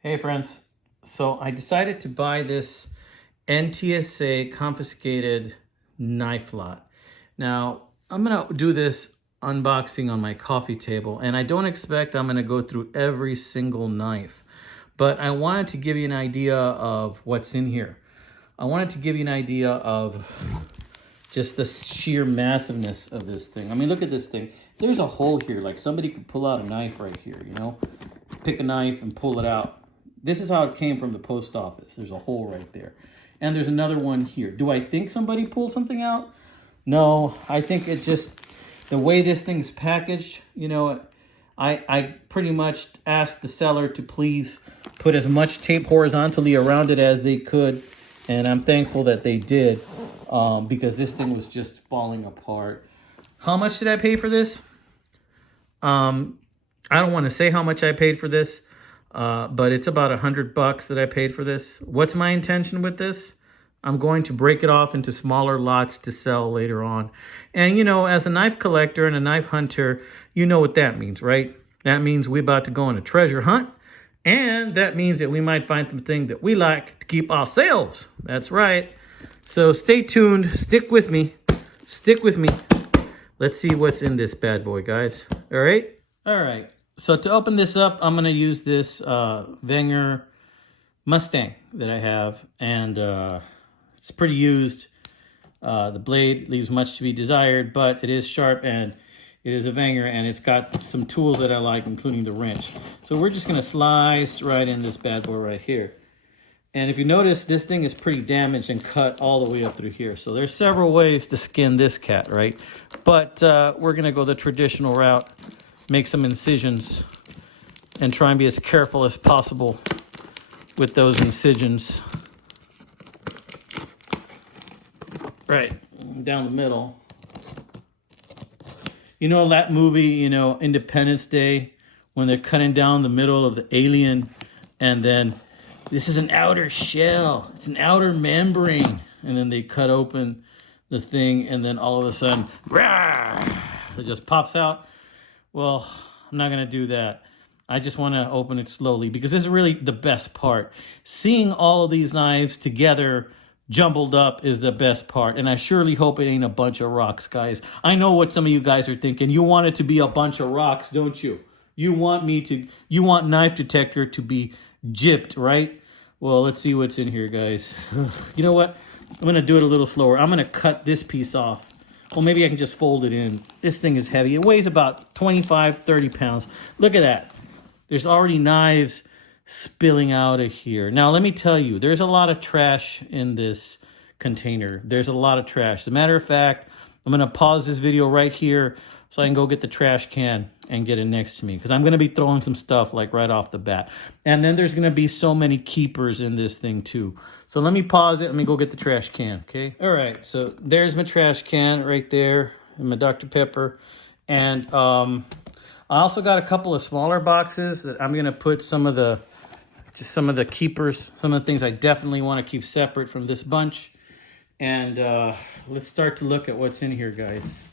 Hey friends, so I decided to buy this NTSA confiscated knife lot. Now, I'm gonna do this unboxing on my coffee table, and I don't expect I'm gonna go through every single knife, but I wanted to give you an idea of what's in here. I wanted to give you an idea of just the sheer massiveness of this thing. I mean, look at this thing. There's a hole here, like somebody could pull out a knife right here, you know? Pick a knife and pull it out. This is how it came from the post office. There's a hole right there. And there's another one here. Do I think somebody pulled something out? No, I think it just, the way this thing's packaged, you know, I pretty much asked the seller to please put as much tape horizontally around it as they could. And I'm thankful that they did because this thing was just falling apart. How much did I pay for this? I don't want to say how much I paid for this. But it's about $100 that I paid for this. What's my intention with this? I'm going to break it off into smaller lots to sell later on. And, you know, as a knife collector and a knife hunter, you know what that means, right? That means we're about to go on a treasure hunt. And that means that we might find something that we like to keep ourselves. That's right. So stay tuned. Stick with me. Stick with me. Let's see what's in this bad boy, guys. All right? All right. So to open this up, I'm going to use this Wenger Mustang that I have. And it's pretty used. The blade leaves much to be desired, but it is sharp and it is a Wenger. And it's got some tools that I like, including the wrench. So we're just going to slice right in this bad boy right here. And if you notice, this thing is pretty damaged and cut all the way up through here. So there's several ways to skin this cat, right? But we're going to go the traditional route. Make some incisions and try and be as careful as possible with those incisions. Right, down the middle. You know that movie, you know, Independence Day, when they're cutting down the middle of the alien, and then this is an outer shell, it's an outer membrane, and then they cut open the thing, and then all of a sudden, rah, it just pops out. Well, I'm not going to do that. I just want to open it slowly because this is really the best part. Seeing all of these knives together, jumbled up, is the best part. And I surely hope it ain't a bunch of rocks, guys. I know what some of you guys are thinking. You want it to be a bunch of rocks, don't you? You want Knife Detector to be gypped, right? Well, let's see what's in here, guys. You know what? I'm going to do it a little slower. I'm going to cut this piece off. Well, maybe I can just fold it in. This thing is heavy. It weighs about 25, 30 pounds. Look at that. There's already knives spilling out of here. Now, let me tell you, there's a lot of trash in this container. There's a lot of trash. As a matter of fact, I'm going to pause this video right here so I can go get the trash can and get it next to me because I'm going to be throwing some stuff like right off the bat. And then there's going to be so many keepers in this thing too. So let me pause it. Let me go get the trash can, okay? All right, so there's my trash can right there and my Dr. Pepper. And I also got a couple of smaller boxes that I'm going to put some of the keepers, some of the things I definitely want to keep separate from this bunch. And let's start to look at what's in here, guys.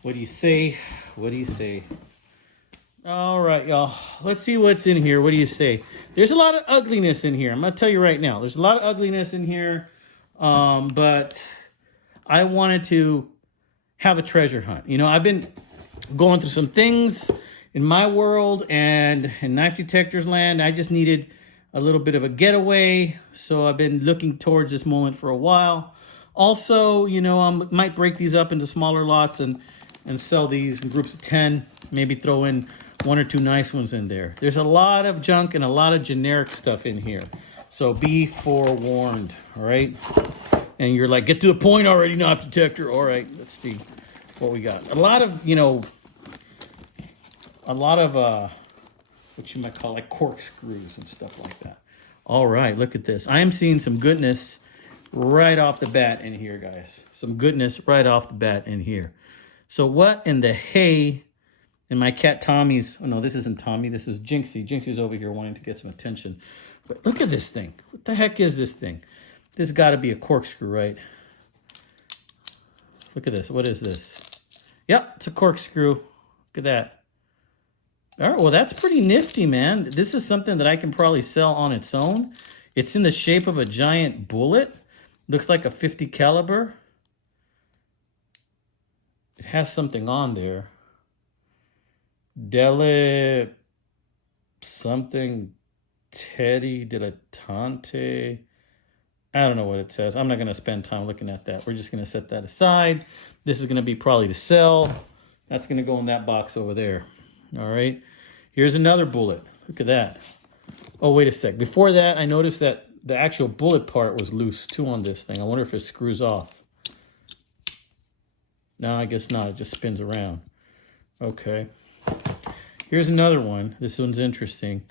What do you say? What do you say? All right, y'all. Let's see what's in here. What do you say? There's a lot of ugliness in here. I'm going to tell you right now. There's a lot of ugliness in here. But I wanted to have a treasure hunt. You know, I've been going through some things in my world and in Knife Detectors land. I just needed a little bit of a getaway. So I've been looking towards this moment for a while. Also, you know, I might break these up into smaller lots and sell these in groups of 10, maybe throw in one or two nice ones in there. There's a lot of junk and a lot of generic stuff in here. So be forewarned, all right? And you're like, get to the point already, Knife Detector. All right, let's see what we got. A lot of, what you might call like corkscrews and stuff like that. All right, look at this. I am seeing some goodness right off the bat in here, guys. Some goodness right off the bat in here. So what in the hay, and my cat Tommy's, oh no, this isn't Tommy, this is Jinxie. Jinxie's over here wanting to get some attention. But look at this thing. What the heck is this thing? This has got to be a corkscrew, right? Look at this. What is this? Yep, it's a corkscrew. Look at that. All right, well, that's pretty nifty, man. This is something that I can probably sell on its own. It's in the shape of a giant bullet. Looks like a 50 caliber. It has something on there. Dele something Teddy Dilettante. I don't know what it says. I'm not going to spend time looking at that. We're just going to set that aside. This is going to be probably to sell. That's going to go in that box over there. All right. Here's another bullet. Look at that. Oh, wait a sec. Before that, I noticed that the actual bullet part was loose too on this thing. I wonder if it screws off. No, I guess not. It just spins around. Okay. Here's another one. This one's interesting.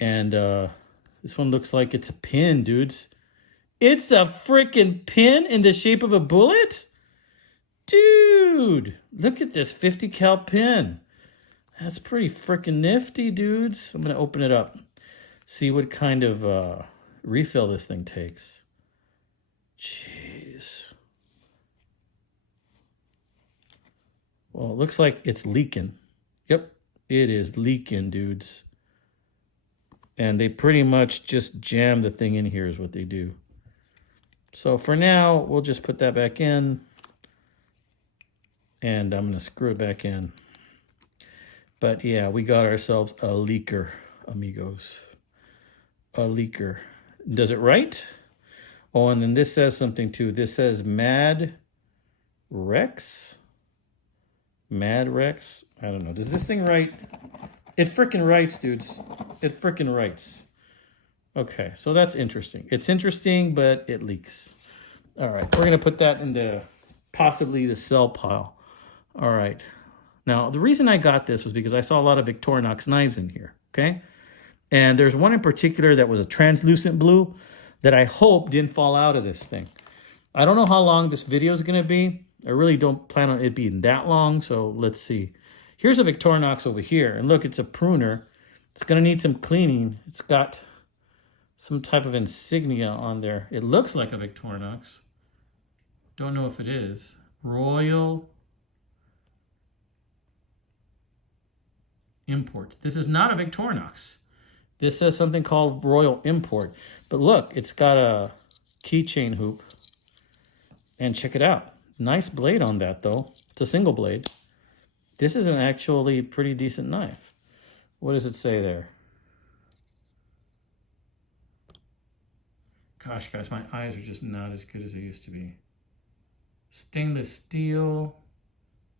And this one looks like it's a pin, dudes. It's a freaking pin in the shape of a bullet? Dude, look at this 50 cal pin. That's pretty freaking nifty, dudes. I'm going to open it up. See what kind of refill this thing takes. Jeez. Well, it looks like it's leaking. Yep, it is leaking, dudes. And they pretty much just jam the thing in here is what they do. So for now, we'll just put that back in. And I'm going to screw it back in. But yeah, we got ourselves a leaker, amigos. A leaker. Does it write? Oh, and then this says something too. This says Mad Rex. Mad Rex. I don't know. Does this thing write? It freaking writes, dudes. It freaking writes. Okay, so that's interesting. It's interesting, but it leaks. All right, we're going to put that in the possibly the sell pile. All right. Now, the reason I got this was because I saw a lot of Victorinox knives in here, okay? And there's one in particular that was a translucent blue that I hope didn't fall out of this thing. I don't know how long this video is going to be. I really don't plan on it being that long, so let's see. Here's a Victorinox over here, and look, it's a pruner. It's going to need some cleaning. It's got some type of insignia on there. It looks like a Victorinox. Don't know if it is. Royal Import. This is not a Victorinox. This says something called Royal Import. But look, it's got a keychain hoop. And check it out. Nice blade on that, though. It's a single blade. This is an actually pretty decent knife. What does it say there? Gosh, guys, my eyes are just not as good as they used to be. Stainless steel,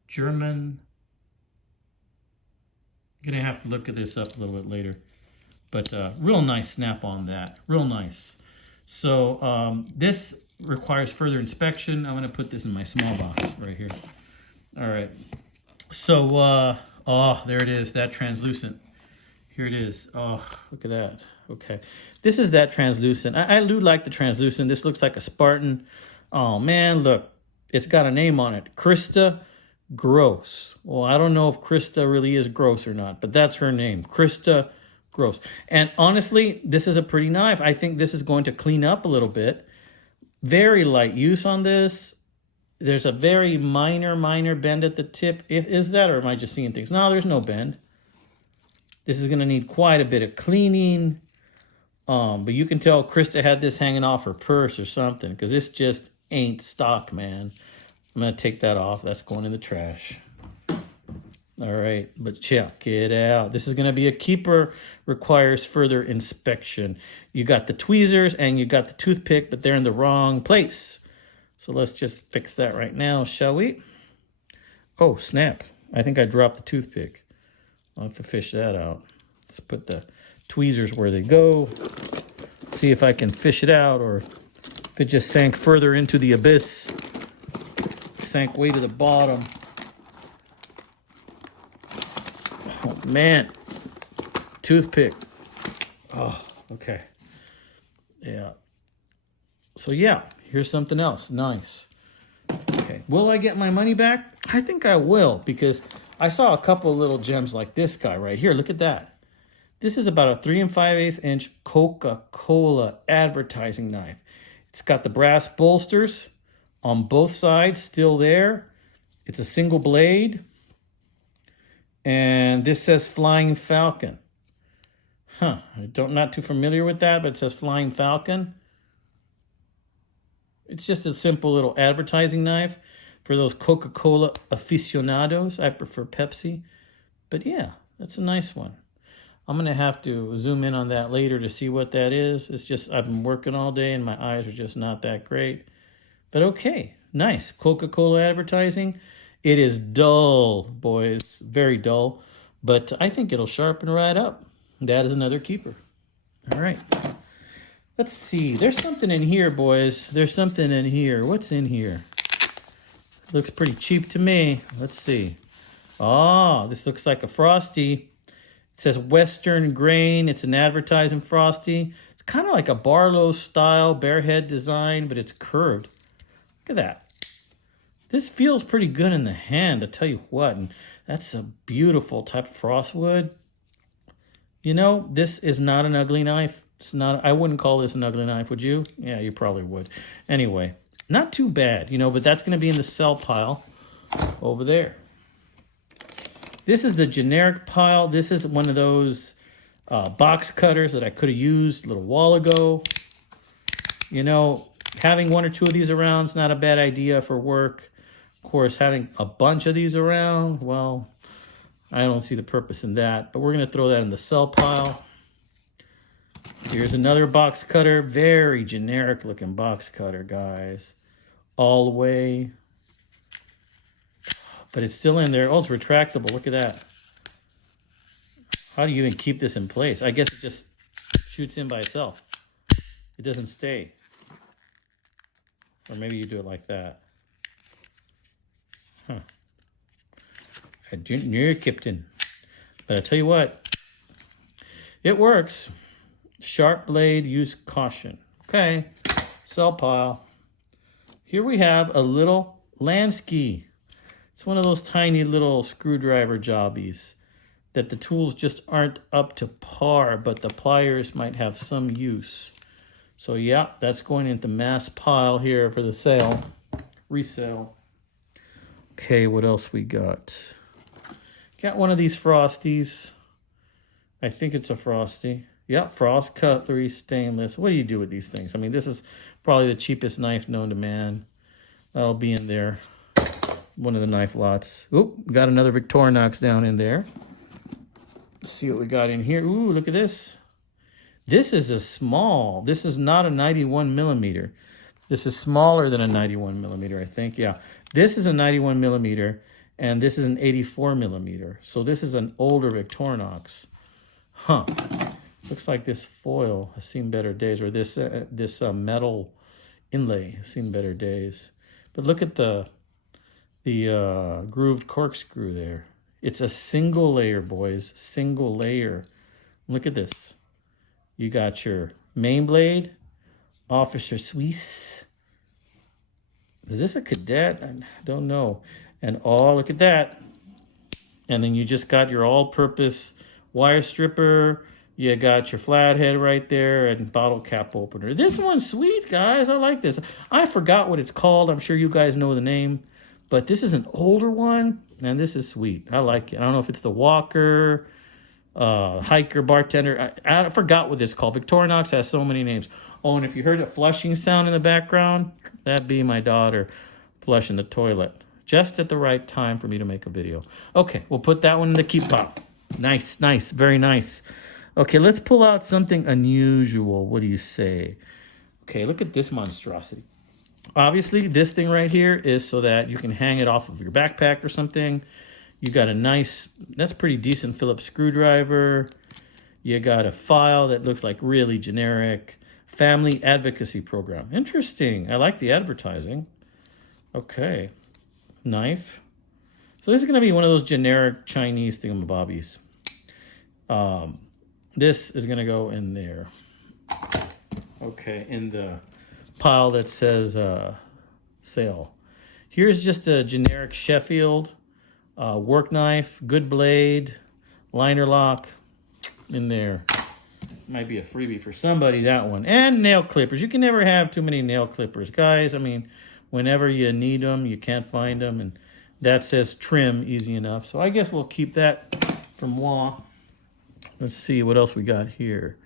German. I'm gonna have to look at this up a little bit later. But real nice snap on that, real nice. So this requires further inspection. I'm gonna put this in my small box right here. All right, so, oh, there it is, that translucent. Here it is, oh, look at that. Okay, this is that translucent. I do like the translucent. This looks like a Spartan. Oh man, look, it's got a name on it, Krista Gross. Well, I don't know if Krista really is gross or not, but that's her name, Krista Gross. And honestly, this is a pretty knife. I think this is going to clean up a little bit. Very light use on this. There's a very minor bend at the tip. Is that, or am I just seeing things? No, there's no bend. This is going to need quite a bit of cleaning. But you can tell Krista had this hanging off her purse or something, because this just ain't stock, man. I'm going to take that off. That's going in the trash. All right, but check it out. This is going to be a keeper, requires further inspection. You got the tweezers and you got the toothpick, but they're in the wrong place. So let's just fix that right now, shall we? Oh, snap. I think I dropped the toothpick. I'll have to fish that out. Let's put the tweezers where they go. See if I can fish it out, or if it just sank further into the abyss. Sank way to the bottom. Oh, man. Toothpick. Oh, okay. Yeah. So, yeah, here's something else. Nice. Okay. Will I get my money back? I think I will, because I saw a couple of little gems like this guy right here. Look at that. This is about a 3 5/8 inch Coca-Cola advertising knife. It's got the brass bolsters on both sides still there. It's a single blade. And this says Flying Falcon. Huh, not too familiar with that, but it says Flying Falcon. It's just a simple little advertising knife for those Coca-Cola aficionados. I prefer Pepsi. But yeah, that's a nice one. I'm going to have to zoom in on that later to see what that is. It's just, I've been working all day and my eyes are just not that great. But okay, nice. Coca-Cola advertising. It is dull, boys, very dull. But I think it'll sharpen right up. That is another keeper. All right. Let's see. There's something in here, boys. There's something in here. What's in here? Looks pretty cheap to me. Let's see. Oh, this looks like a Frosty. It says Western Grain. It's an advertising Frosty. It's kind of like a Barlow style bear head design, but it's curved. Look at that. This feels pretty good in the hand, I tell you what. And that's a beautiful type of frostwood. You know, this is not an ugly knife. It's not. I wouldn't call this an ugly knife, would you? Yeah, you probably would. Anyway, not too bad, you know, but that's going to be in the sell pile over there. This is the generic pile. This is one of those box cutters that I could have used a little while ago. You know, having one or two of these around is not a bad idea for work. Of course, having a bunch of these around, well, I don't see the purpose in that. But we're going to throw that in the sell pile. Here's another box cutter. Very generic looking box cutter, guys. All the way. But it's still in there. Oh, it's retractable. Look at that. How do you even keep this in place? I guess it just shoots in by itself. It doesn't stay. Or maybe you do it like that. Huh. I didn't know, Captain. But I tell you what. It works. Sharp blade, use caution. Okay. Sell pile. Here we have a little Lansky. It's one of those tiny little screwdriver jobbies that the tools just aren't up to par, but the pliers might have some use. So yeah, that's going into mass pile here for the sale, resale. Okay, what else we got? Got one of these Frosties. I think it's a Frosty. Yeah, Frost Cutlery, stainless. What do you do with these things? I mean, this is probably the cheapest knife known to man. That'll be in there. One of the knife lots. Oop, got another Victorinox down in there. Let's see what we got in here. Ooh, look at this. This is a small. This is not a 91 millimeter. This is smaller than a 91 millimeter, I think. Yeah, this is a 91 millimeter, and this is an 84 millimeter. So this is an older Victorinox. Huh. Looks like this foil has seen better days, or this metal inlay has seen better days. But look at the grooved corkscrew there. It's a single layer, boys. Single layer. Look at this. You got your main blade, Officer Suisse. Is this a cadet? I don't know. And oh, look at that. And then you just got your all-purpose wire stripper. You got your flathead right there and bottle cap opener. This one's sweet, guys. I like this. I forgot what it's called. I'm sure you guys know the name. But this is an older one, and this is sweet. I like it. I don't know if it's the Walker, hiker, bartender. I forgot what it's called. Victorinox has so many names. Oh, and if you heard a flushing sound in the background, that'd be my daughter flushing the toilet. Just at the right time for me to make a video. Okay, we'll put that one in the keep pop. Nice, nice, very nice. Okay, let's pull out something unusual. What do you say? Okay, look at this monstrosity. Obviously, this thing right here is so that you can hang it off of your backpack or something. You got a nice, that's pretty decent Phillips screwdriver. You got a file that looks like really generic. Family advocacy program. Interesting. I like the advertising. Okay. Knife. So this is going to be one of those generic Chinese thingamabobbies. This is going to go in there. Okay, in the pile that says sale. Here's just a generic Sheffield work knife, good blade, liner lock in there. Might be a freebie for somebody, that one. And nail clippers. You can never have too many nail clippers, guys. I mean, whenever you need them, you can't find them. And That says trim, easy enough. So I guess we'll keep that for moi. Let's see what else we got here.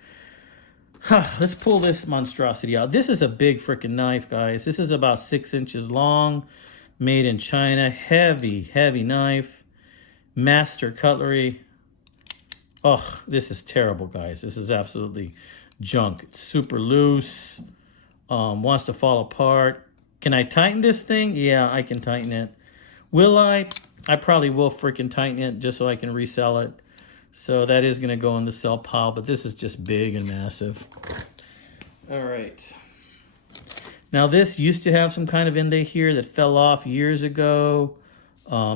Let's pull this monstrosity out. This is a big freaking knife, guys. This is about 6 inches long, made in China. Heavy, heavy knife. Master cutlery. Oh, this is terrible, guys. This is absolutely junk. It's super loose. Wants to fall apart. Can I tighten this thing? Yeah, I can tighten it. Will I? I probably will freaking tighten it just so I can resell it. So that is going to go in the sell pile, but this is just big and massive. All right. Now this used to have some kind of inlay here that fell off years ago.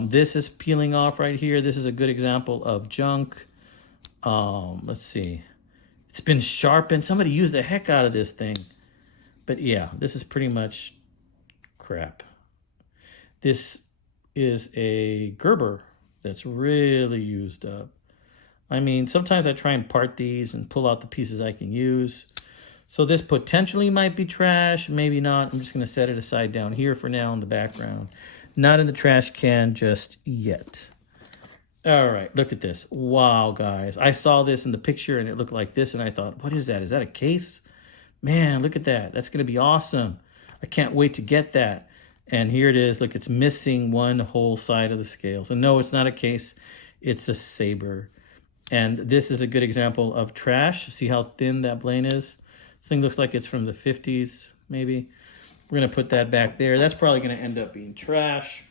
This is peeling off right here. This is a good example of junk. Let's see. It's been sharpened. Somebody used the heck out of this thing. But yeah, this is pretty much crap. This is a Gerber that's really used up. I mean, sometimes I try and part these and pull out the pieces I can use. So this potentially might be trash, maybe not. I'm just going to set it aside down here for now in the background. Not in the trash can just yet. All right, look at this. Wow, guys. I saw this in the picture and it looked like this and I thought, what is that? Is that a case? Man, look at that. That's going to be awesome. I can't wait to get that. And here it is. Look, it's missing one whole side of the scale. So no, it's not a case. It's a saber. And this is a good example of trash. See how thin that blade is? This thing looks like it's from the 50s, maybe. We're going to put that back there. That's probably going to end up being trash.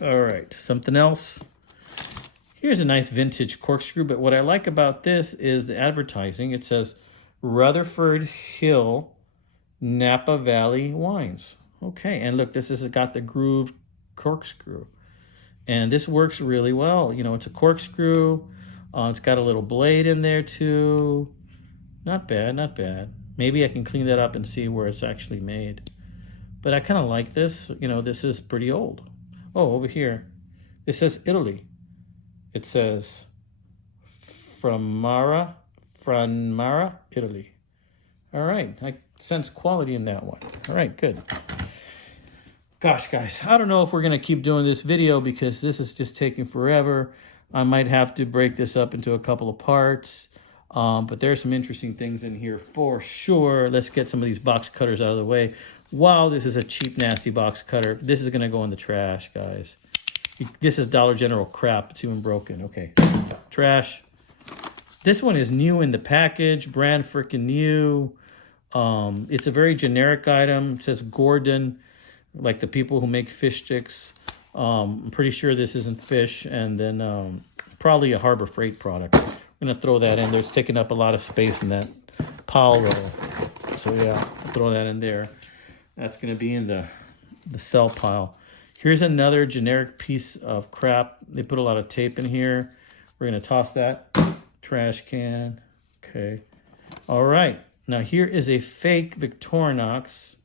All right, something else. Here's a nice vintage corkscrew, but what I like about this is the advertising. It says Rutherford Hill Napa Valley Wines. Okay, and look, this has got the grooved corkscrew. And this works really well. You know, it's a corkscrew. It's got a little blade in there too. Not bad, not bad. Maybe I can clean that up and see where it's actually made. But I kind of like this. You know, this is pretty old. Oh, over here. It says Italy. It says Framara, Italy. All right, I sense quality in that one. All right, good. Gosh, guys, I don't know if we're going to keep doing this video because this is just taking forever. I might have to break this up into a couple of parts. But there's some interesting things in here for sure. Let's get some of these box cutters out of the way. Wow, this is a cheap, nasty box cutter. This is going to go in the trash, guys. This is Dollar General crap. It's even broken. Okay, trash. This one is new in the package, brand freaking new. It's a very generic item. It says Gordon, like the people who make fish sticks. I'm pretty sure this isn't fish. And then probably a Harbor Freight product. I'm going to throw that in there. It's taking up a lot of space in that pile roll. So yeah, I'll throw that in there. That's going to be in the sell pile. Here's another generic piece of crap. They put a lot of tape in here. We're going to toss that. Trash can. Okay. All right. Now here is a fake Victorinox.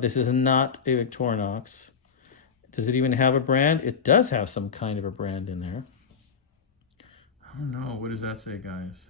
This is not a Victorinox. Does it even have a brand? It does have some kind of a brand in there. I don't know. What does that say, guys?